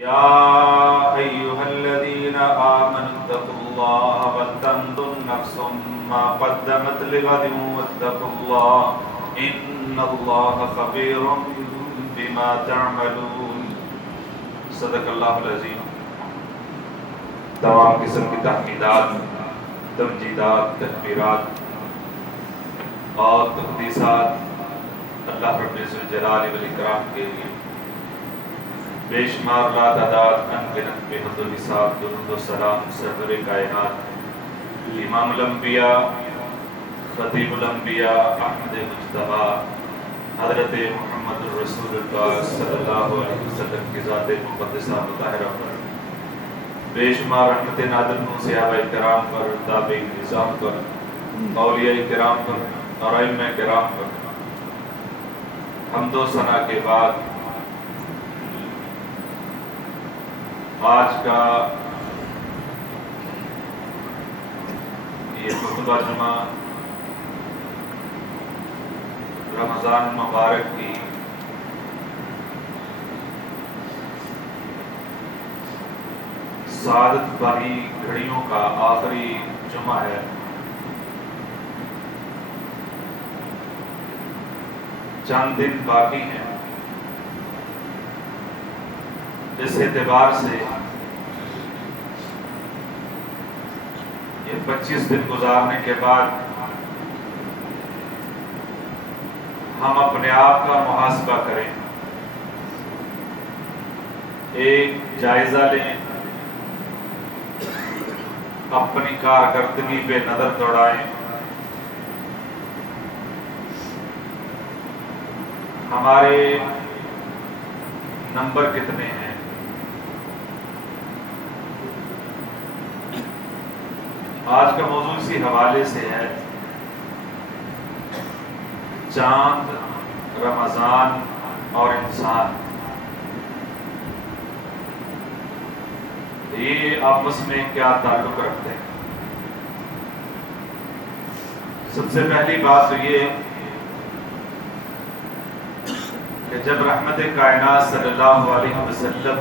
یا ایھا الذین آمنوا اتقوا اللہ ولتنظر نفس ما قدمت لغد واتقوا اللہ ان اللہ خبیر بما تعملون۔ صدق اللہ العظیم۔ تمام قسم کی تحمیدات، تمجیدات، تکبیرات اور تقدیسات اللہ رب الجلال والاکرام کے لیے بے شمار لا تعداد انگنت بے حد و حساب درود و سلام سرور کائنات امام الانبیاء خطیب الانبیاء احمد مجتبیٰ حضرت محمد الرسول اللہ صلی اللہ علیہ وسلم کی ذات مقدسہ مطہرہ پر بے شمار رحمت نازل ہوں صحابہ کرام پر، تابعین نظام پر، اولیاء کرام پر اور ائمہ کرام پر حمد و ثنا کے بعد آج کا یہ خطبہ جمعہ رمضان مبارک کی سعادت بھری گھڑیوں کا آخری جمعہ ہے۔ چند دن باقی ہیں۔ اس اعتبار سے یہ 25 دن گزارنے کے بعد ہم اپنے آپ کا محاسبہ کریں، ایک جائزہ لیں، اپنی کارکردگی پہ نظر دوڑائیں، ہمارے نمبر کتنے ہیں۔ آج کا موضوع اسی حوالے سے ہے، چاند، رمضان اور انسان، یہ آپس میں کیا تعلق رکھتے ہیں۔ سب سے پہلی بات تو یہ کہ جب رحمت کائنات صلی اللہ علیہ وسلم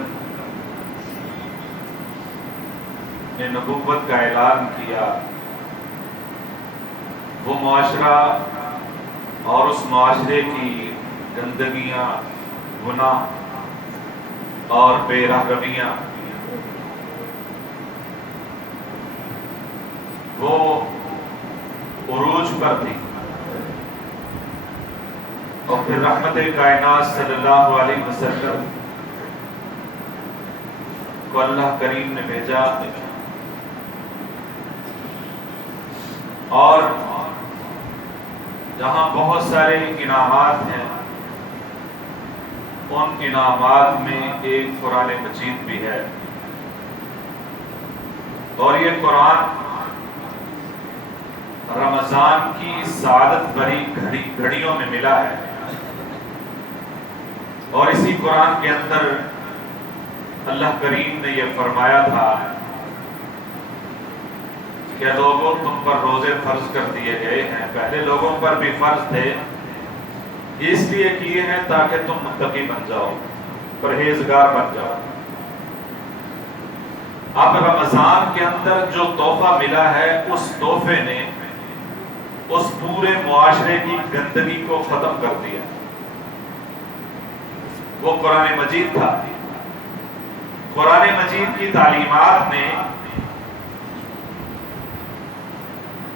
نے نبوت کا اعلان کیا، وہ معاشرہ اور اس معاشرے کی گندگیاں، گناہ اور بے رحمیاں وہ عروج پر تھی، اور پھر رحمت کائنات صلی اللہ علیہ وسلم کو اللہ کریم نے بھیجا، اور جہاں بہت سارے انعامات ہیں، ان انعامات میں ایک قرآن مجید بھی ہے، اور یہ قرآن رمضان کی سعادت بھری گھڑیوں میں ملا ہے۔ اور اسی قرآن کے اندر اللہ کریم نے یہ فرمایا تھا کہ لوگوں تم پر روزے فرض کر دیے گئے ہیں، پہلے لوگوں پر بھی فرض تھے، اس لیے کیے ہیں تاکہ تم متقی بن جاؤ، پرہیزگار بن جاؤ۔ اب رمضان کے اندر جو تحفہ ملا ہے، اس تحفے نے اس پورے معاشرے کی گندگی کو ختم کر دیا۔ وہ قرآن مجید تھا۔ قرآن مجید کی تعلیمات نے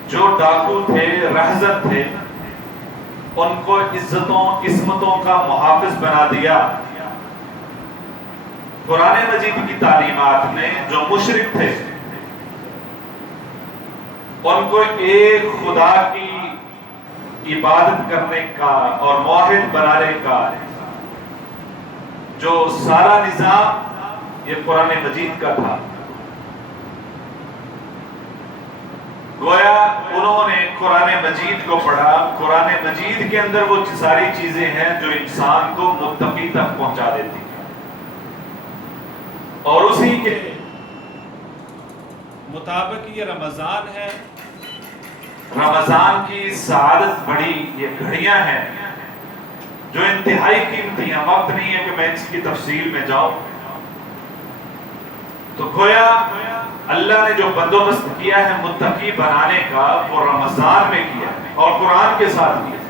جو ڈاکو تھے، رہزن تھے، ان کو عزتوں، عصمتوں کا محافظ بنا دیا۔ قرآن مجید کی تعلیمات نے جو مشرک تھے، ان کو ایک خدا کی عبادت کرنے کا اور موحد بنانے کا جو سارا نظام یہ قرآن مجید کا تھا۔ گویا انہوں نے قرآن مجید کو پڑھا، قرآن مجید کے اندر وہ ساری چیزیں ہیں جو انسان کو متقی تک پہنچا دیتی ہیں، اور اسی کے مطابق یہ رمضان ہے۔ رمضان کی سعادت بڑی یہ گھڑیاں ہیں جو انتہائی قیمتی ہیں۔ وقت نہیں ہے کہ میں اس کی تفصیل میں جاؤں، تو گویا اللہ نے جو بندوبست کیا ہے متقی بنانے کا وہ رمضان میں کیا ہے اور قرآن کے ساتھ کیا ہے۔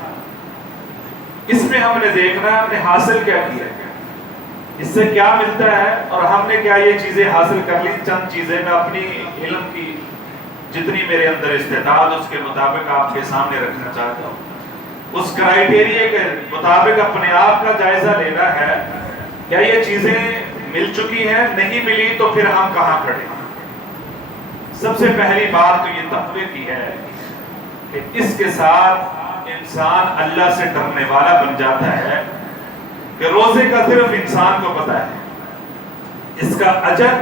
اس میں ہم نے دیکھنا ہے ہم نے حاصل کیا کیا ہے، اس سے کیا ملتا ہے، اور ہم نے کیا یہ چیزیں حاصل کر لی۔ چند چیزیں میں اپنی علم کی جتنی میرے اندر استعداد اس کے مطابق آپ کے سامنے رکھنا چاہتا ہوں۔ اس کرائیٹیریا کے مطابق اپنے آپ کا جائزہ لینا ہے، کیا یہ چیزیں مل چکی ہیں، نہیں ملی تو پھر ہم کہاں کھڑے ہیں۔ سب سے پہلی بات تو یہ تقوی کی ہے کہ اس کے ساتھ انسان اللہ سے ڈرنے والا بن جاتا ہے کہ روزے کا صرف انسان کو پتا ہے، اس کا اجر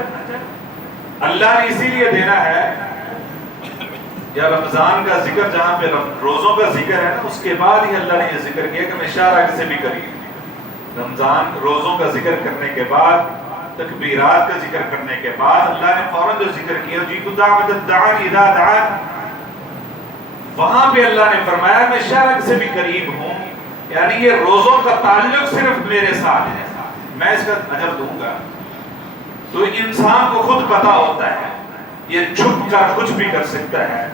اللہ نے اسی لیے دینا ہے۔ یا رمضان کا ذکر جہاں پہ روزوں کا ذکر ہے نا، اس کے بعد ہی اللہ نے یہ ذکر کیا کہ میں اشارہ سے بھی کریے۔ رمضان روزوں کا ذکر کرنے کے بعد، تکبیرات کا ذکر کرنے کے بعد اللہ نے فوراً جو ذکر کیا جیت دعوت الداعی اذا دعان، وہاں پہ اللہ نے فرمایا میں شرک سے بھی قریب ہوں، یعنی یہ روزوں کا تعلق صرف میرے ساتھ ہے، میں اس کا اجر دوں گا۔ تو انسان کو خود پتا ہوتا ہے یہ چھپ کر کچھ بھی کر سکتا ہے،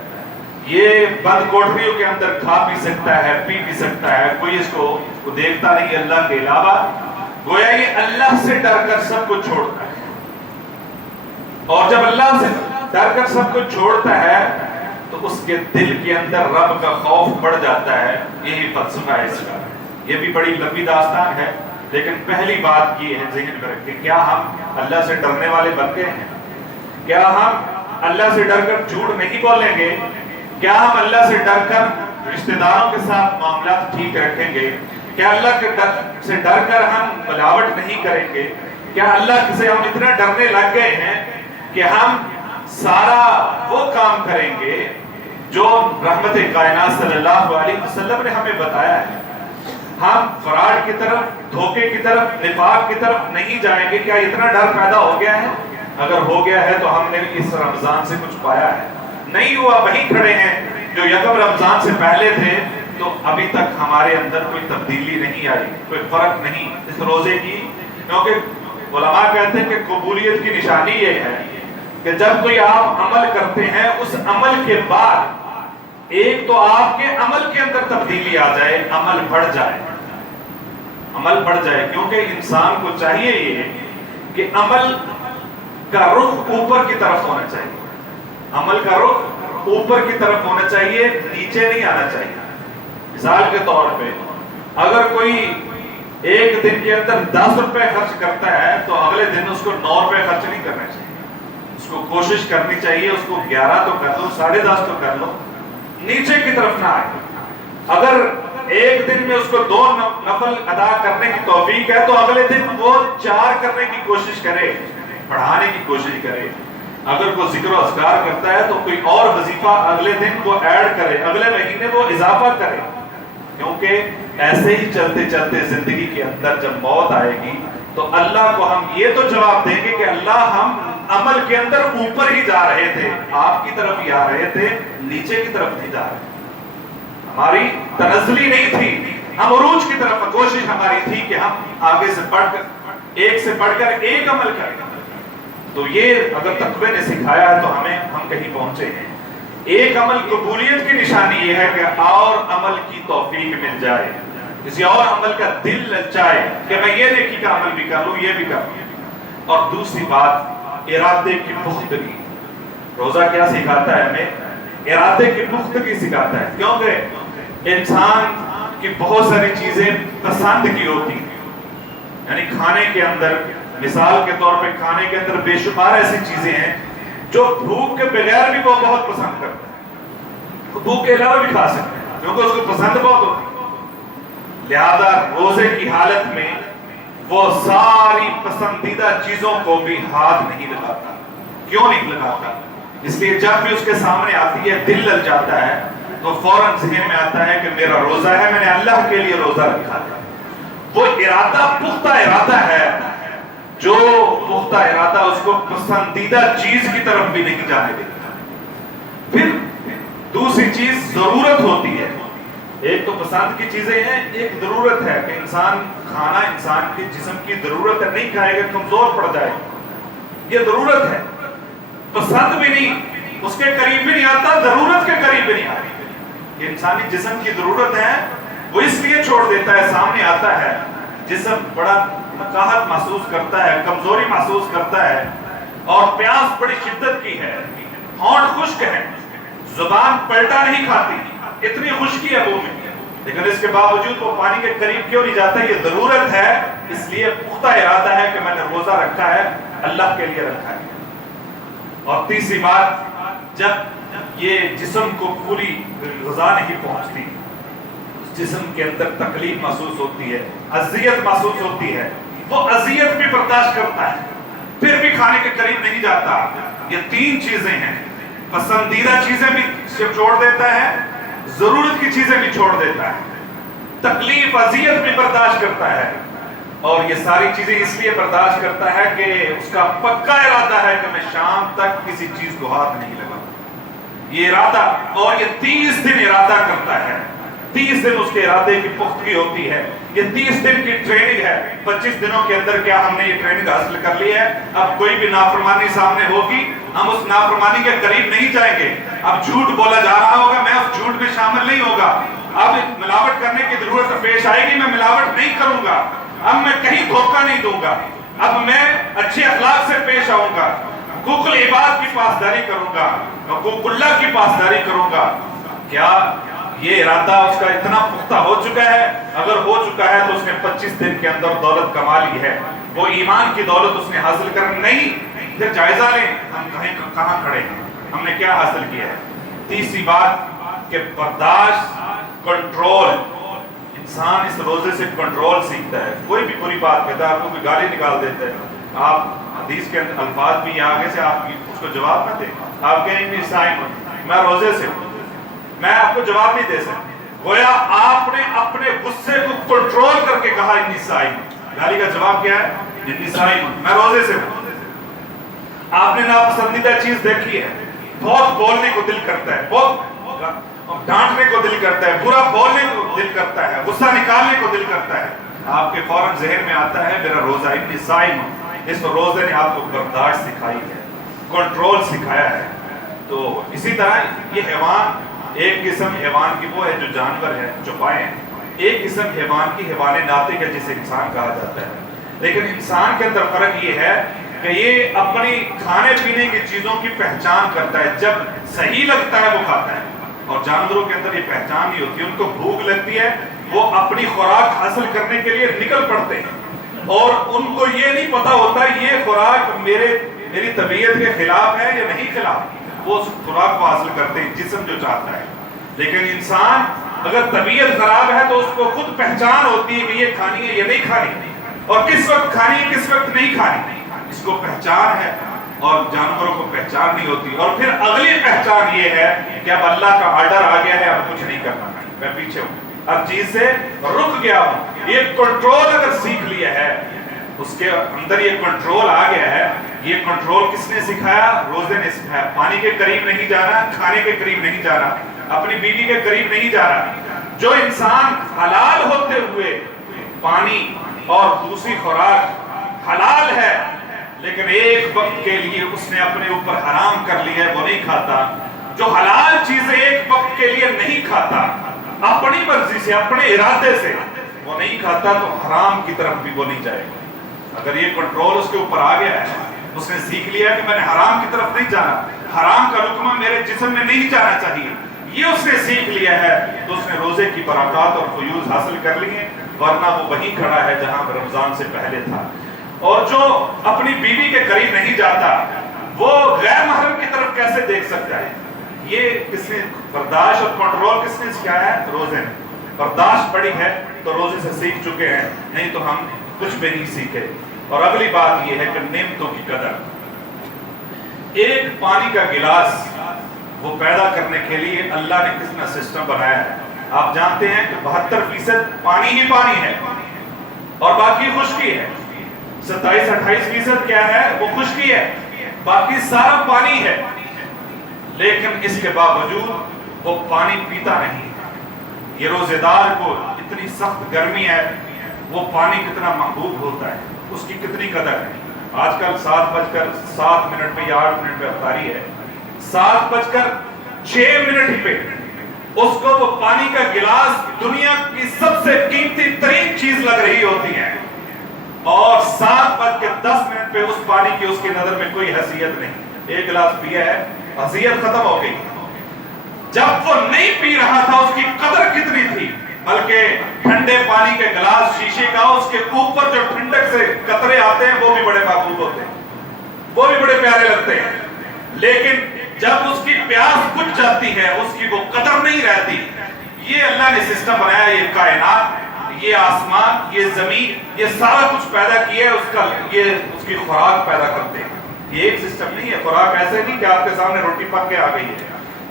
یہ بند کوٹریوں کے اندر کھا پی سکتا ہے، پی بھی سکتا ہے، کوئی اس کو دیکھتا نہیں اللہ کے علاوہ۔ گویا یہ اللہ سے ڈر کر سب کچھ چھوڑتا ہے، اور جب اللہ سے ڈر کر سب کچھ چھوڑتا ہے تو اس کے دل کے اندر رب کا خوف بڑھ جاتا ہے۔ یہی فلسفہ ہے اس کا۔ یہ بھی بڑی لمبی داستان ہے، لیکن پہلی بات یہ ہے ذہن میں رکھیں، کیا ہم اللہ سے ڈرنے والے بن گئے ہیں؟ کیا ہم اللہ سے ڈر کر جھوٹ نہیں بولیں گے؟ کیا ہم اللہ سے ڈر کر رشتہ داروں کے ساتھ معاملات ٹھیک رکھیں گے؟ کیا اللہ کے سے ڈر کر ہم ملاوٹ نہیں کریں گے؟ کیا اللہ سے ہم اتنا ڈرنے لگ گئے ہیں کہ ہم سارا وہ کام کریں گے جو رحمت کائنات صلی اللہ علیہ وسلم نے ہمیں بتایا ہے؟ ہم فراڈ کی طرف، دھوکے کی طرف، نفاق کی طرف نہیں جائیں گے؟ کیا اتنا ڈر پیدا ہو گیا ہے؟ اگر ہو گیا ہے تو ہم نے اس رمضان سے کچھ پایا ہے؟ نہیں ہوا، وہیں کھڑے ہیں جو یکم رمضان سے پہلے تھے، تو ابھی تک ہمارے اندر کوئی تبدیلی نہیں آئی، کوئی فرق نہیں اس روزے کی۔ کیونکہ علماء کہتے ہیں کہ قبولیت کی نشانی یہ ہے کہ جب کوئی آپ عمل کرتے ہیں، اس عمل کے بعد ایک تو آپ کے عمل کے اندر تبدیلی آ جائے، عمل بڑھ جائے، عمل بڑھ جائے۔ کیونکہ انسان کو چاہیے یہ کہ عمل کا رخ اوپر کی طرف ہونا چاہیے، عمل کا رخ اوپر کی طرف ہونا چاہیے، نیچے نہیں آنا چاہیے۔ مثال کے طور پہ اگر کوئی ایک دن کے اندر 10 روپے خرچ کرتا ہے تو اگلے دن اس کو 9 روپے خرچ نہیں کرنا چاہیے، اس کو کوشش کرنی چاہیے اس کو 11 تو کر لو، 10.5 تو کر لو، نیچے کی طرف نہ آئے۔ اگر ایک دن میں اس کو 2 نفل ادا کرنے کی توفیق ہے تو اگلے دن وہ 4 کرنے کی کوشش کرے، پڑھانے کی کوشش کرے۔ اگر کوئی ذکر و اذکار کرتا ہے تو کوئی اور وظیفہ اگلے دن وہ ایڈ کرے، اگلے مہینے وہ اضافہ کرے۔ کیونکہ ایسے ہی چلتے چلتے زندگی کے اندر جب موت آئے گی تو اللہ کو ہم یہ تو جواب دیں گے کہ اللہ ہم عمل کے اندر اوپر ہی جا رہے تھے، آپ کی طرف ہی آ رہے تھے، نیچے کی طرف نہیں جا رہے، ہماری تنزلی نہیں تھی، ہم عروج کی طرف کوشش ہماری تھی کہ ہم آگے سے بڑھ کر ایک سے بڑھ کر ایک عمل کریں۔ تو یہ اگر تقوی نے سکھایا ہے تو ہم کہیں پہنچے ہیں۔ ایک عمل قبولیت کی نشانی یہ ہے کہ اور عمل کی توفیق مل جائے، کسی اور عمل کا دل للچائے کہ میں یہ نیکی کا عمل بھی کر لوں، یہ بھی کر لوں۔ اور دوسری بات ارادے کی پختگی۔ روزہ کیا سکھاتا ہے ہمیں؟ ارادے کی پختگی سکھاتا ہے، کیونکہ انسان کی بہت ساری چیزیں پسند کی ہوتی ہیں، یعنی کھانے کے اندر، مثال کے طور پہ کھانے کے اندر بے شمار ایسی چیزیں ہیں جو بھوک کے بغیر بھی وہ بہت پسند کرتا ہے، بھوک کے علاوہ بھی کھا سکتے ہیں کیونکہ اس کو پسند بہت ہوتی ہے۔ لہذا روزے کی حالت میں وہ ساری پسندیدہ چیزوں کو بھی ہاتھ نہیں لگاتا۔ کیوں نہیں لگاتا؟ اس لیے جب بھی اس کے سامنے آتی ہے دل لل جاتا ہے تو فوراً ذہن میں آتا ہے کہ میرا روزہ ہے، میں نے اللہ کے لیے روزہ رکھا ہے۔ وہ ارادہ پختہ ارادہ ہے، جو پختہ ارادہ اس کو پسندیدہ چیز کی طرف بھی نہیں جانے دیتا۔ پھر دوسری چیز ضرورت ہوتی ہے۔ ایک تو پسند کی چیزیں ہیں، ایک ضرورت ہے کہ انسان کھانا انسان کے جسم کی ضرورت ہے، نہیں کھائے گا کمزور پڑ جائے گا۔ یہ ضرورت ہے، پسند بھی نہیں، اس کے قریب بھی نہیں آتا، ضرورت کے قریب بھی نہیں آتا۔ یہ انسانی جسم کی ضرورت ہے، وہ اس لیے چھوڑ دیتا ہے، سامنے آتا ہے، جسم بڑا نقاہت محسوس کرتا ہے، کمزوری محسوس کرتا ہے، اور پیاس بڑی شدت کی ہے، ہونٹ خشک ہے، زبان پلٹا نہیں کھاتی، اتنی خشکی ہے منہ میں، لیکن اس کے باوجود وہ پانی کے قریب کیوں نہیں جاتا؟ یہ ضرورت ہے، اس لیے پختہ ارادہ ہے کہ میں نے روزہ رکھا ہے، اللہ کے لیے رکھا ہے۔ اور تیسری بات، جب یہ جسم کو پوری غذا نہیں پہنچتی، جسم کے اندر تکلیف محسوس ہوتی ہے، اذیت محسوس ہوتی ہے، وہ اذیت بھی برداشت کرتا ہے، پھر بھی کھانے کے قریب نہیں جاتا۔ یہ تین چیزیں ہیں، پسندیدہ چیزیں بھی چھوڑ دیتا ہے، ضرورت کی چیزیں بھی چھوڑ دیتا ہے، تکلیف اذیت بھی برداشت کرتا ہے، اور یہ ساری چیزیں اس لیے برداشت کرتا ہے کہ اس کا پکا ارادہ ہے کہ میں شام تک کسی چیز کو ہاتھ نہیں لگاؤں۔ یہ ارادہ، اور یہ 30 دن ارادہ کرتا ہے، 30 دن اس کے ارادے کی پختگی ہوتی ہے، یہ 30 دن کی ٹریننگ ہے۔ 25 دنوں کے اندر کیا ہم نے یہ ٹریننگ حاصل کر لی ہے؟ اب کوئی بھی نافرمانی سامنے ہوگی، ہم اس نافرمانی کے قریب نہیں جائیں گے۔ اب جھوٹ بولا جا رہا ہوگا، میں اس جھوٹ میں شامل نہیں ہوگا۔ اب ملاوٹ کرنے کی ضرورت پیش آئے گی، میں ملاوٹ نہیں کروں گا۔ اب میں کہیں دھوکہ نہیں دوں گا، اب میں اچھے اخلاق سے پیش آؤں گا، حقوق العباد کی پاسداری کروں گا، حقوق اللہ کی پاسداری کروں گا۔ کیا یہ ارادہ اس کا اتنا پختہ ہو چکا ہے؟ اگر ہو چکا ہے تو اس نے 25 دن کے اندر دولت کما لی ہے، وہ ایمان کی دولت اس نے حاصل کر نہیں۔ پھر جائزہ لیں ہم کہاں کھڑے ہیں، ہم نے کیا حاصل کیا ہے۔ تیسری بات کہ برداشت، کنٹرول، انسان اس روزے سے کنٹرول سیکھتا ہے۔ کوئی بھی بری بات کہتا ہے، آپ کو کوئی گالی نکال دیتا ہے، آپ حدیث کے الفاظ بھی آگے سے آپ اس کو جواب نہ دیں، آپ کہیں گے صائم میں روزے سے ہوں، میں آپ کو جواب نہیں دے سکتا۔ گویا آپ نے اپنے غصے کو کنٹرول کر کے کہا انی صائم، گالی کا جواب کیا ہے؟ انی صائم، میں روزے سے ہوں۔ آپ نے ناپسندیدہ چیز دیکھی ہے، بہت بولنے کو دل کرتا ہے، بہت ڈانٹنے کو دل کرتا ہے، برا بولنے کو دل کرتا ہے، غصہ نکالنے کو دل کرتا ہے، آپ کے فوراً ذہن میں آتا ہے میرا روزہ انی صائم۔ اس روزے نے آپ کو برداشت سکھائی ہے، کنٹرول سکھایا ہے۔ تو اسی طرح یہ حیوان، ایک قسم حیوان کی وہ ہے جو جانور ہے، جو پائے ہیں، ایک قسم حیوان کی حیوان ناطق ہے جسے انسان کہا جاتا ہے۔ لیکن انسان کے اندر فرق یہ ہے کہ یہ اپنی کھانے پینے کی چیزوں کی پہچان کرتا ہے، جب صحیح لگتا ہے وہ کھاتا ہے، اور جانوروں کے اندر یہ پہچان نہیں ہوتی، ان کو بھوک لگتی ہے، وہ اپنی خوراک حاصل کرنے کے لیے نکل پڑتے ہیں، اور ان کو یہ نہیں پتا ہوتا یہ خوراک میری طبیعت کے خلاف ہے یا نہیں خلاف، وہ اس خوراک کو حاصل کرتے ہیں جسم جو چاہتا ہے۔ لیکن انسان اگر طبیعت خراب ہے تو اس کو خود پہچان ہوتی ہے کہ یہ کھانی ہے یا نہیں کھانی، اور کس وقت کھانی ہے کس وقت نہیں کھانی، اس کو پہچان ہے، اور جانوروں کو پہچان نہیں ہوتی۔ اور پھر اگلی پہچان یہ ہے کہ اب اللہ کا آرڈر آ گیا ہے، اب کچھ نہیں کرنا، میں پیچھے ہوں، ہر چیز سے رک گیا ہوں۔ یہ کنٹرول اگر سیکھ لیا ہے، اس کے اندر یہ کنٹرول آ گیا ہے، یہ کنٹرول کس نے سکھایا؟ روزے نے سکھایا۔ پانی کے قریب نہیں جانا، کھانے کے قریب نہیں جانا، اپنی بیوی کے قریب نہیں جانا۔ جو انسان حلال ہوتے ہوئے پانی اور دوسری خوراک حلال ہے، لیکن ایک وقت کے لیے اس نے اپنے اوپر حرام کر لیا ہے، وہ نہیں کھاتا۔ جو حلال چیزیں ایک وقت کے لیے نہیں کھاتا، اپنی مرضی سے، اپنے ارادے سے وہ نہیں کھاتا، تو حرام کی طرف بھی وہ نہیں جائے گا۔ اگر یہ کنٹرول اس کے اوپر آ گیا ہے، اس نے سیکھ لیا کہ میں نے حرام کی طرف نہیں جانا، حرام کا لقمہ میرے جسم میں نہیں جانا چاہیے، یہ اس نے سیکھ لیا ہے، تو اس نے روزے کی برکات اور فیوز حاصل کر لی ہیں، ورنہ وہ وہیں کھڑا ہے جہاں رمضان سے پہلے تھا۔ اور جو اپنی بیوی کے قریب نہیں جاتا، وہ غیر محرم کی طرف کیسے دیکھ سکتا ہے؟ یہ کس نے برداشت اور کنٹرول کس نے سکھایا ہے؟ روزے نے۔ برداشت بڑی ہے تو روزے سے سیکھ چکے ہیں، نہیں تو ہم کچھ بھی نہیں سیکھے۔ اور اگلی بات یہ ہے کہ نعمتوں کی قدر۔ ایک پانی کا گلاس وہ پیدا کرنے کے لیے اللہ نے کتنا سسٹم بنایا ہے۔ آپ جانتے ہیں کہ 72% پانی ہی پانی ہے اور باقی خشکی ہے۔ 27-28% کیا ہے؟ وہ خشکی ہے، باقی سارا پانی ہے۔ لیکن اس کے باوجود وہ پانی پیتا نہیں۔ یہ روزے دار کو اتنی سخت گرمی ہے، وہ پانی کتنا محبوب ہوتا ہے، اس کی کتنی قدر ہے۔ آج کل 7:07 پہ یا 8 پہ افطاری ہے، 7:06 پہ اس کو وہ پانی کا گلاس دنیا کی سب سے قیمتی ترین چیز لگ رہی ہوتی ہے، اور 7:10 پہ اس پانی کی اس کی نظر میں کوئی حیثیت نہیں. ایک گلاس پیا ہے، حیثیت ختم ہو گئی. جب وہ نہیں پی رہا تھا اس کی قدر کتنی تھی، بلکہ ٹھنڈے پانی کے گلاس شیشے کا، اس کے اوپر جو ٹھنڈک سے قطرے آتے ہیں وہ بھی بڑے محبوب ہوتے ہیں، وہ بھی بڑے پیارے لگتے ہیں. لیکن جب اس کی پیاس بجھ جاتی ہے اس کی وہ قدر نہیں رہتی. یہ اللہ نے سسٹم بنایا، یہ کائنات، یہ آسمان، یہ زمین، یہ سارا کچھ پیدا کیا ہے، اس کی خوراک پیدا کرتے ہیں. یہ ایک سسٹم نہیں ہے. خوراک ایسے نہیں کہ آپ کے سامنے روٹی پک کے آ گئی ہے.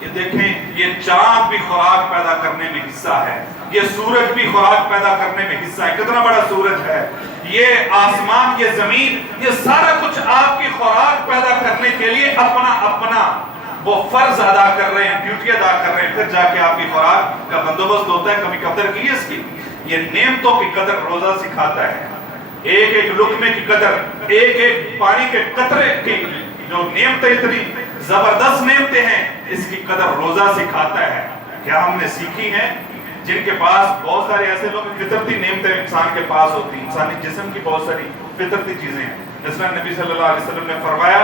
یہ دیکھیں، یہ چاند بھی خوراک پیدا کرنے میں حصہ ہے، یہ سورج بھی خوراک پیدا کرنے میں حصہ ہے. کتنا بڑا سورج ہے، یہ آسمان، یہ زمین، یہ سارا کچھ آپ کی خوراک پیدا کرنے کے لیے اپنا اپنا وہ فرض ادا کر رہے ہیں، ڈیوٹی ادا کر رہے ہیں. پھر جا کے آپ کی خوراک کا بندوبست ہوتا ہے. کبھی قدر کی ہے اس کی؟ یہ نعمتوں کی قدر روزہ سکھاتا ہے. ایک ایک لقمے کی قدر، ایک ایک پانی کے قطرے کی جو نعمتیں، اتنی زبردست نعمتیں ہیں، اس کی قدر روزہ سکھاتا ہے. کیا ہم نے سیکھی ہیں؟ جن کے پاس بہت سارے ایسے لوگ فطرتی نعمتیں انسان کے پاس ہوتی ہیں، انسانی جسم کی بہت ساری فطرتی چیزیں ہیں. جس طرح نبی صلی اللہ علیہ وسلم نے فرمایا،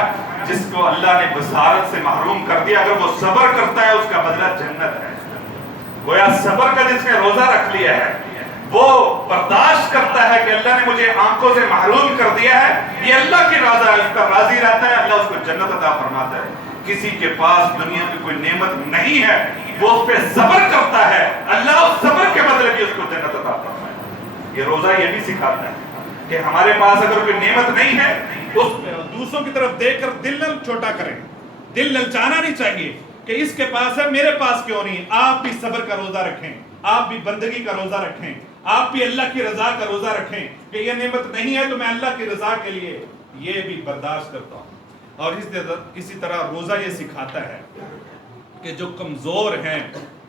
جس کو اللہ نے بصارت سے محروم کر دیا، اگر وہ صبر کرتا ہے اس کا بدلہ جنت ہے. گویا صبر کا جس نے روزہ رکھ لیا ہے، وہ برداشت کرتا ہے کہ اللہ نے مجھے آنکھوں سے محروم کر دیا ہے، یہ اللہ کی رضا ہے، اس پر راضی رہتا ہے، اللہ اس کو جنت عطا فرماتا ہے. کسی کے پاس دنیا میں کوئی نعمت نہیں ہے، وہ اس پہ صبر کرتا ہے، اللہ اس صبر کے بدلے بھی اس کو جنت عطا فرماتا ہے. یہ روزہ یہ بھی سکھاتا ہے کہ ہمارے پاس اگر کوئی نعمت نہیں ہے، اس دوسروں کی طرف دیکھ کر دل نہ چھوٹا کریں. دل للچانا نہیں چاہیے کہ اس کے پاس ہے، میرے پاس کیوں نہیں. آپ بھی صبر کا روزہ رکھیں، آپ بھی بندگی کا روزہ رکھیں، آپ بھی اللہ کی رضا کا روزہ رکھیں کہ یہ نعمت نہیں ہے تو میں اللہ کی رضا کے لیے یہ بھی برداشت کرتا ہوں. اور اسی طرح روزہ یہ سکھاتا ہے کہ جو کمزور ہیں،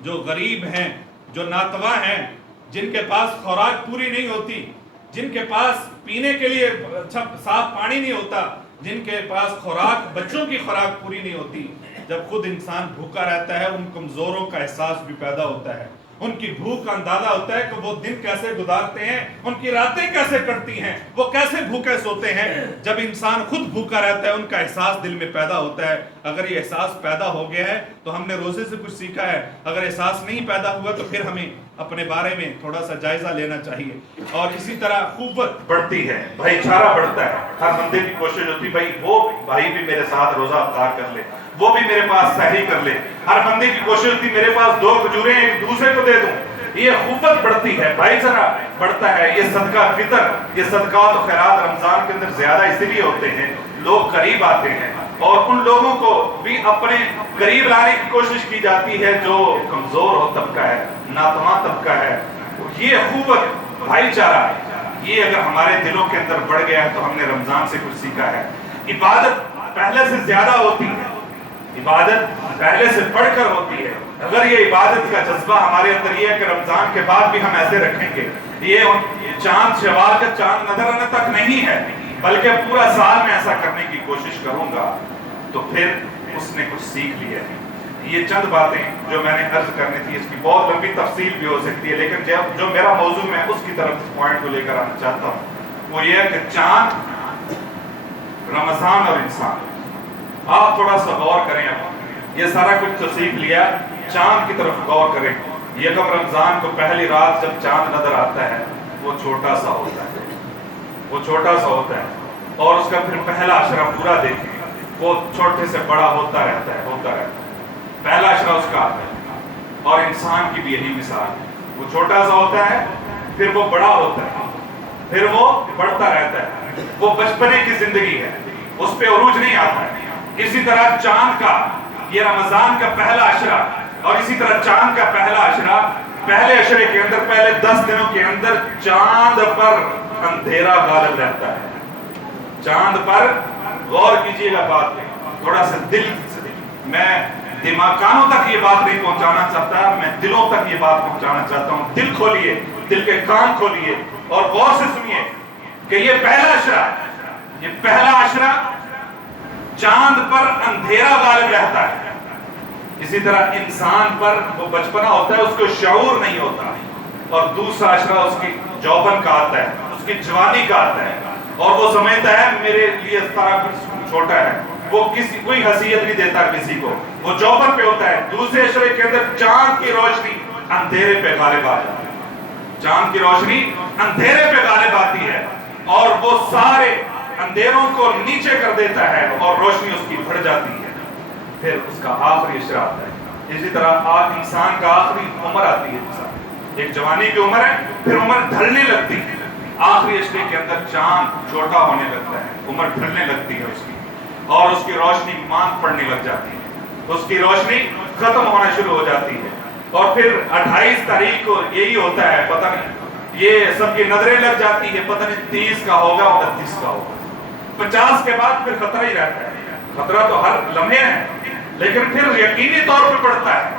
جو غریب ہیں، جو ناتواں ہیں، جن کے پاس خوراک پوری نہیں ہوتی، جن کے پاس پینے کے لیے اچھا صاف پانی نہیں ہوتا، جن کے پاس خوراک، بچوں کی خوراک پوری نہیں ہوتی، جب خود انسان بھوکا رہتا ہے ان کمزوروں کا احساس بھی پیدا ہوتا ہے. ان کی بھوک کا اندازہ ہوتا ہے کہ وہ دن کیسے گزارتے ہیں، ان کی راتیں کیسے کٹتی ہیں، وہ کیسے بھوکے سوتے ہیں. جب انسان خود بھوکا رہتا ہے ان کا احساس دل میں پیدا ہوتا ہے. اگر یہ احساس پیدا ہو گیا ہے تو ہم نے روزے سے کچھ سیکھا ہے. اگر احساس نہیں پیدا ہوا تو پھر ہمیں اپنے بارے میں تھوڑا سا جائزہ لینا چاہیے. اور اسی طرح قوت بڑھتی ہے، بھائی چارہ بڑھتا ہے. ہر بندے کی کوشش ہوتی ہے بھائی وہ بھائی بھی میرے ساتھ روزہ افطار کر لے، وہ بھی میرے پاس سحری کر لے. ہر بندے کی کوشش ہوتی میرے پاس 2 کھجوریں ایک دوسرے کو دے دوں. یہ قوت بڑھتی ہے، بھائی چارہ بڑھتا ہے. یہ صدقہ فطر، یہ صدقات و خیرات رمضان کے اندر زیادہ اس لیے ہوتے ہیں، لوگ قریب آتے ہیں اور ان لوگوں کو بھی اپنے قریب لانے کی کوشش کی جاتی ہے جو کمزور ہو طبقہ ہے، ناتواں طبقہ ہے. یہ قوت، بھائی چارہ، یہ اگر ہمارے دلوں کے اندر بڑھ گیا ہے تو ہم نے رمضان سے کچھ سیکھا ہے. عبادت پہلے سے زیادہ ہوتی ہے، عبادت پہلے سے بڑھ کر ہوتی ہے. اگر یہ عبادت کا جذبہ ہمارے اندر یہ ہے کہ رمضان کے بعد بھی ہم ایسے رکھیں گے، یہ چاند شوال کا چاند نظر آنے تک نہیں ہے بلکہ پورا سال میں ایسا کرنے کی کوشش کروں گا، تو پھر اس نے کچھ سیکھ لیا ہے. یہ چند باتیں جو میں نے عرض کرنی تھی، اس کی بہت لمبی تفصیل بھی ہو سکتی ہے، لیکن جو میرا موضوع میں اس کی طرف اس پوائنٹ کو لے کر آنا چاہتا ہوں وہ یہ ہے کہ چاند، رمضان اور انسان. آپ تھوڑا سا غور کریں. اب یہ سارا کچھ تو سیکھ لیا، چاند کی طرف غور کریں. یکم رمضان کو پہلی رات جب چاند نظر آتا ہے وہ چھوٹا سا ہوتا ہے، وہ چھوٹا سا ہوتا ہے، اور اس کا پھر پہلا عشرہ پورا دیکھیں، وہ چھوٹے سے بڑا ہوتا رہتا ہے، ہوتا رہتا ہے. پہلا عشرہ اس کا آتا ہے. اور انسان کی بھی یہی مثال ہے، وہ چھوٹا سا ہوتا ہے، پھر وہ بڑا ہوتا ہے، پھر وہ بڑھتا رہتا ہے. وہ بچپنے کی زندگی ہے، اس پہ عروج نہیں آتا ہے. اسی طرح چاند کا یہ رمضان کا پہلا عشرہ، اور اسی طرح چاند کا پہلا عشرہ، پہلے عشرے کے اندر پہلے 10 دنوں کے اندر چاند پر اندھیرا غالب رہتا ہے. چاند پر غور کیجئے گا بات میں، تھوڑا سا دل سے، میں دماغ کانوں تک یہ بات نہیں پہنچانا چاہتا، میں دلوں تک یہ بات پہنچانا چاہتا ہوں. دل کھولیے، دل کے کان کھولیے اور غور سے سنیے کہ یہ پہلا عشرہ، یہ پہلا عشرہ چاند پر اندھیرا غالب رہتا ہے. اسی طرح انسان پر وہ بچپنا ہوتا ہے، اس کو شعور نہیں ہوتا. اور دوسرا عشرہ اس کی جوبن کا آتا ہے، اس کی جوانی کا آتا ہے، اور وہ سمجھتا ہے میرے لیے اس طرح کچھ چھوٹا ہے. وہ کوئی حیثیت نہیں دیتا کسی کو، وہ جوبن پہ ہوتا ہے. دوسرے عشرے کے اندر چاند کی روشنی اندھیرے پہ غالب آ جاتی ہے. چاند کی روشنی اندھیرے پہ غالب آتی ہے اور وہ سارے اندھیروں کو نیچے کر دیتا ہے اور روشنی اس کی بڑھ جاتی ہے. پھر اس کا آخری عشرہ آتا ہے. اسی طرح انسان کا آخری عمر آتی ہے. انسان ایک جوانی کی عمر ہے، پھر عمر ڈھلنے لگتی ہے. آخری عشرے کے اندر چاند چھوٹا ہونے لگتا ہے، عمر ڈھلنے لگتی ہے اس کی، اور اس کی روشنی ماند پڑنے لگ جاتی ہے، اس کی روشنی ختم ہونا شروع ہو جاتی ہے. اور پھر 28 تاریخ کو یہی ہوتا ہے، پتہ نہیں، یہ سب کی نظریں لگ جاتی ہے، پتہ نہیں 30 کا ہوگا 29 کا ہوگا. 50 کے بعد پھر خطرہ ہی رہتا ہے. خطرہ تو ہر لمحے ہے، لیکن پھر یقینی طور پہ پڑتا ہے.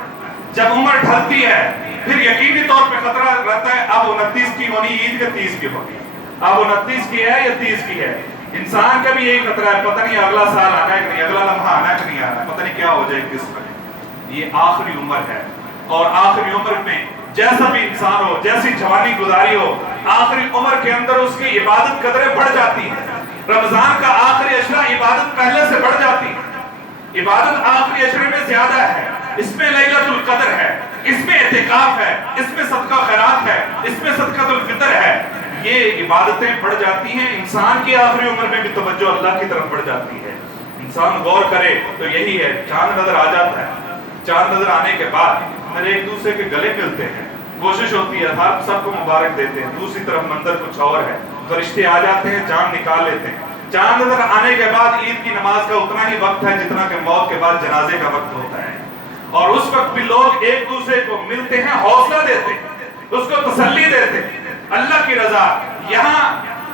جب عمر ڈھلتی ہے پھر یقینی طور پہ خطرہ رہتا ہے، اب 29 کی ہونی عید کے 30 کی ہوگی، اب 29 کی ہے یا 30 کی ہے. انسان کا بھی یہی خطرہ ہے، پتہ نہیں اگلا سال آنا ہے کہ نہیں، اگلا لمحہ آنا ہے کہ نہیں آنا ہے، پتہ نہیں کیا ہو جائے کس میں. یہ آخری عمر ہے، اور آخری عمر میں جیسا بھی انسان ہو، جیسی جوانی گزاری ہو، آخری عمر کے اندر اس کی عبادت قدریں بڑھ جاتی ہے. رمضان کا آخری عشرہ عبادت پہلے سے بڑھ جاتی ہے. عبادت آخری عشرے میں زیادہ ہے، اس میں لیلۃ القدر ہے، اس میں اعتکاف ہے، اس میں صدقہ خیرات ہے، اس میں صدقۃ الفطر ہے. یہ عبادتیں بڑھ جاتی ہیں. انسان کی آخری عمر میں بھی توجہ اللہ کی طرف بڑھ جاتی ہے. انسان غور کرے تو یہی ہے. چاند نظر آ جاتا ہے، چاند نظر آنے کے بعد پھر ایک دوسرے کے گلے ملتے ہیں، کوشش ہوتی ہے ہر سب کو مبارک دیتے ہیں. دوسری طرف منظر کچھ اور ہے، فرشتے آ جاتے ہیں، جان نکال لیتے ہیں. چاند نظر آنے کے بعد عید کی نماز کا اتنا ہی وقت ہے جتنا کہ موت کے بعد جنازے کا وقت ہوتا ہے. اور اس وقت بھی لوگ ایک دوسرے کو ملتے ہیں، حوصلہ دیتے ہیں، اس کو تسلی دیتے ہیں. اللہ کی رضا، یہاں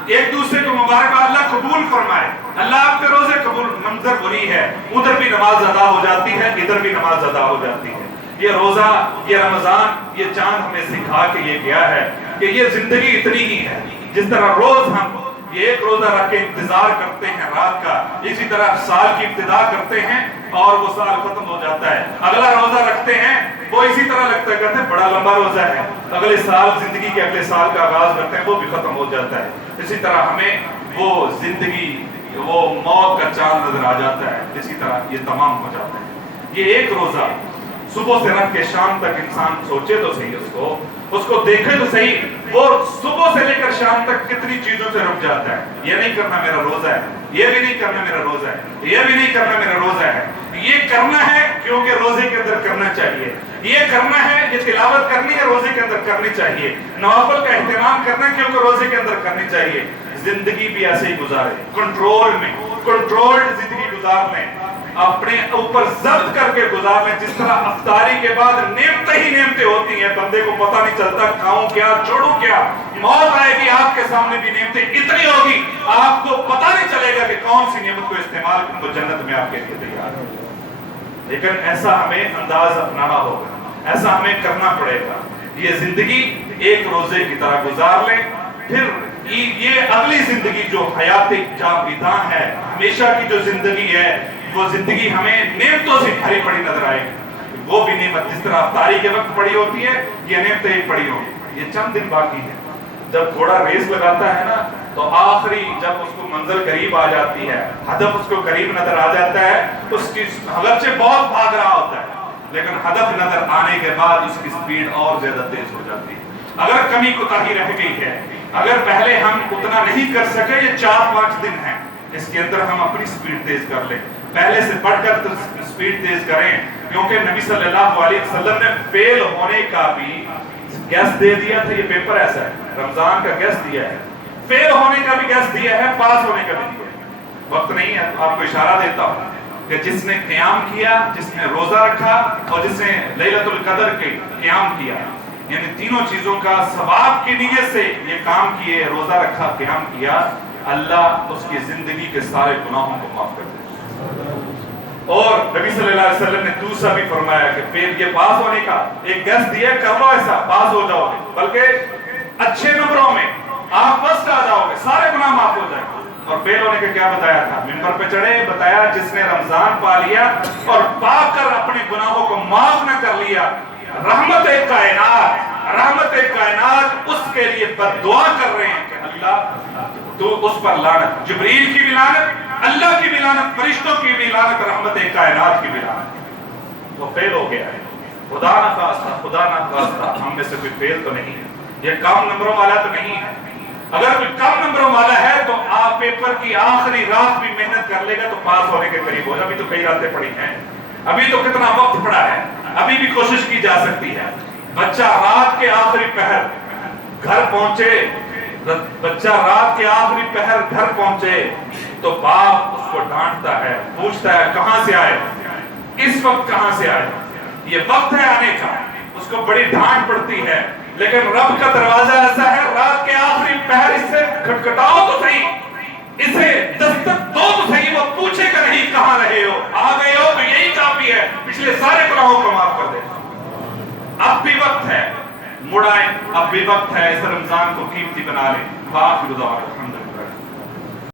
ایک دوسرے کو مبارکباد، اللہ قبول فرمائے، اللہ آپ کے روزے قبول. منظر وہی ہے، ادھر بھی نماز ادا ہو جاتی ہے، ادھر بھی نماز ادا ہو جاتی ہے. یہ روزہ، یہ رمضان، یہ چاند ہمیں سکھا کے یہ گیا ہے کہ یہ زندگی اتنی ہی ہے. جس طرح روز ہم یہ ایک روزہ رکھ کے انتظار کرتے ہیں رات کا، اسی طرح سال کی ابتدا کرتے ہیں اور وہ سال ختم ہو جاتا ہے. اگلا روزہ رکھتے ہیں، وہ اسی طرح لگتا ہے، کہتے ہیں بڑا لمبا روزہ ہے. اگلے سال زندگی کے اگلے سال کا آغاز کرتے ہیں، وہ بھی ختم ہو جاتا ہے. اسی طرح ہمیں وہ زندگی، وہ موت کا چاند نظر آ جاتا ہے، اسی طرح یہ تمام ہو جاتا ہے. یہ ایک روزہ صبح سے رکھ کے شام تک انسان سوچے تو صحیح، اس کو دیکھے تو صحیح، وہ صبح سے لے کر شام تک کتنی چیزوں سے رک جاتا ہے. یہ نہیں کرنا میرا روزہ ہے، یہ بھی نہیں کرنا میرا روزہ ہے، یہ بھی نہیں کرنا میرا روزہ ہے. یہ کرنا ہے کیونکہ روزے کے اندر کرنا چاہیے، یہ کرنا ہے، یہ تلاوت کرنی ہے، روزے کے اندر کرنی چاہیے، نوافل کا اہتمام کرنا ہے کیونکہ روزے کے اندر کرنی چاہیے. زندگی بھی ایسے ہی گزارے، کنٹرولڈ زندگی گزار لیں، اپنے اوپر ضبط کر کے گزار لیں. جس طرح افطاری کے بعد نعمتیں ہی نعمتیں ہوتی ہیں، بندے کو پتہ نہیں چلتا کھاؤں کیا چھوڑوں کیا. موت آئے گی، آپ کے سامنے بھی نعمتیں اتنی ہوگی، آپ کو پتہ نہیں چلے گا کہ کون سی نعمت کو استعمال کریں تو جنت میں آپ کے لیے تیار ہے. لیکن ایسا ہمیں انداز اپنانا ہوگا، ایسا ہمیں کرنا پڑے گا. یہ زندگی ایک روزے کی طرح گزار لیں، پھر یہ اگلی زندگی جو حیات جاویدان ہے، ہمیشہ کی جو زندگی ہے، وہ زندگی ہمیں نعمتوں سے بھری پڑی نظر آئے گی. وہ بھی نعمت جس طرح افطاری کے وقت پڑی ہوتی ہے، یہ نعمتیں ہی پڑی ہوں گی. یہ چند دن باقی ہے. جب گھوڑا ریس لگاتا ہے نا، تو آخری جب اس کو منزل قریب آ جاتی ہے، ہدف اس کو قریب نظر آ جاتا ہے، اس کی اگرچہ بہت بھاگ رہا ہوتا ہے، لیکن ہدف نظر آنے کے بعد اس کی سپیڈ اور زیادہ تیز ہو جاتی ہے. اگر کمی کوتاہی رہ گئی ہے، اگر پہلے ہم اتنا نہیں کر سکے، یہ 4-5 دن ہیں، اس کے اندر ہم اپنی سپیڈ تیز کر لیں، پہلے سے بڑھ کر سپیڈ تیز کریں. کیونکہ نبی صلی اللہ علیہ وسلم نے فیل ہونے کا بھی گیس دے دیا تھا. یہ پیپر ایسا ہے، رمضان کا گیس دیا ہے، فیل ہونے کا بھی گیس دیا ہے، پاس ہونے کا بھی دیا ہے. وقت نہیں ہے، آپ کو اشارہ دیتا ہوں کہ جس نے قیام کیا، جس نے روزہ رکھا اور جس نے لیلۃ القدر کے قیام کیا، یعنی تینوں چیزوں کا ثواب کی نیت سے یہ کام کیے، روزہ رکھا، قیام کیا، اللہ اس کی زندگی کے سارے گناہوں کو معاف کر دے. اور نبی صلی اللہ علیہ وسلم نے دوسرا بھی فرمایا کہ پھر یہ پاس ہونے کا ایک گیس دیا، کر لو ایسا، پاس ہو جاؤ گے، بلکہ اچھے نمبروں میں آپ فرسٹ آ جاؤ گے، سارے گناہ معاف ہو جائیں گے. اور فیل ہونے کا کیا بتایا تھا؟ منبر پہ چڑھے بتایا جس نے رمضان پا لیا اور پا کر اپنے گناہوں کو معاف نہ کر لیا، رحمت کائنات اس کے لیے بد دعا کر رہے ہیں کہ اللہ تو اس پر لعنت، جبریل کی بھی لعنت، اللہ کی بھی لعنت، فرشتوں کی بھی لعنت، رحمت کائنات کی بھی لعنت۔ وہ فیل ہو گیا ہے۔ خدا نہ خواستہ ہم میں سے کوئی فیل تو نہیں ہے، یہ کم نمبروں والا تو نہیں ہے۔ اگر کوئی کم نمبروں والا ہے تو آپ پیپر کی آخری رات بھی محنت کر لے گا تو پاس ہونے کے قریب ہوگا۔ ابھی تو کئی راتیں پڑی ہیں، ابھی تو کتنا وقت پڑا ہے، ابھی بھی کوشش کی جا سکتی ہے۔ بچہ رات کے آخری پہر گھر پہنچے تو باپ اس کو ڈانٹتا ہے، پوچھتا ہے کہاں سے آئے، اس وقت کہاں سے آئے، یہ وقت ہے آنے کا، اس کو بڑی ڈانٹ پڑتی ہے۔ لیکن رب کا دروازہ ایسا ہے، رات کے آخری پہر اس سے کھٹکھٹاؤ تو صحیح، اسے دستک دو تو صحیح، وہ پوچھے گا نہیں کہاں رہے ہو، آ گئے ہو تو یہی کافی ہے، پچھلے سارے گناہوں کو معاف کر دے۔ اب بھی وقت ہے، مڑ آئے، اب بھی وقت ہے، اس رمضان کو قیمتی بنا لیں۔ باقی